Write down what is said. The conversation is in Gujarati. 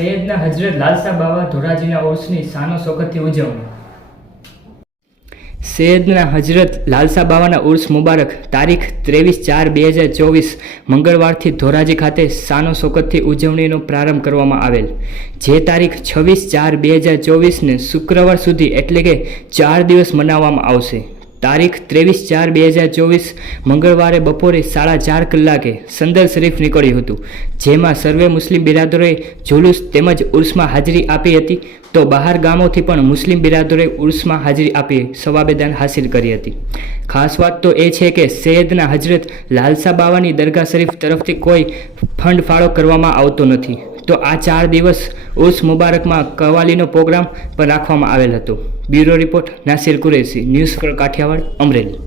સૈયદના હજરત લાલસા બાવા ધોરાજીના ઉર્સની શાનો શોકતથી ઉજવણી. સૈયદના હજરત લાલસા બાવાના ઉર્સ મુબારક તારીખ 23/4/2024 મંગળવારથી ધોરાજી ખાતે શાનો શોકતથી ઉજવણીનો પ્રારંભ કરવામાં આવેલ, જે તારીખ 26/4/2024ને શુક્રવાર સુધી એટલે કે 4 દિવસ મનાવવામાં આવશે. તારીખ 23/4/2024 મંગળવારે બપોરે 4:30 કલાકે સંદલ શરીફ નીકળ્યું હતું, જેમાં સર્વે મુસ્લિમ બિરાદરોએ જુલુસ તેમજ ઉર્સમાં હાજરી આપી હતી. તો બહાર ગામોથી પણ મુસ્લિમ બિરાદરોએ ઉર્સમાં હાજરી આપી સવાબેદાન હાસિલ કરી હતી. ખાસ વાત તો એ છે કે સૈયદના હજરત લાલસા બાવાની દરગાહ શરીફ તરફથી કોઈ ફંડ ફાળો કરવામાં આવતો નથી. તો આ 4 દિવસ ઉર્સ મુબારકમાં કવાલીનો પ્રોગ્રામ પણ રાખવામાં આવેલ હતો. Bureau report Nasir Qureshi, news for Kathiawad, Amreli.